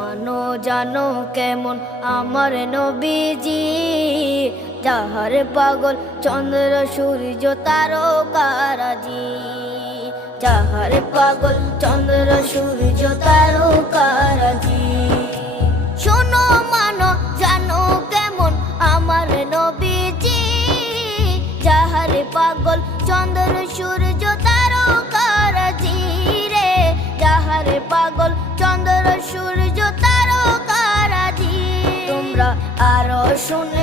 মানো জানো কেমন আমার নবীজি, যাহার পাগল চন্দ্র সূর্য তারকারাজি, যাহার পাগল চন্দ্র সূর্য তারকারাজি। শোনো মানো জানো কেমন আমার নবীজি, যাহার পাগল চন্দ্র সূর্য তারকারাজি রে, যাহার পাগল চন্দ্র সূর্য তারকারাজি। তোমরা আরো শুনে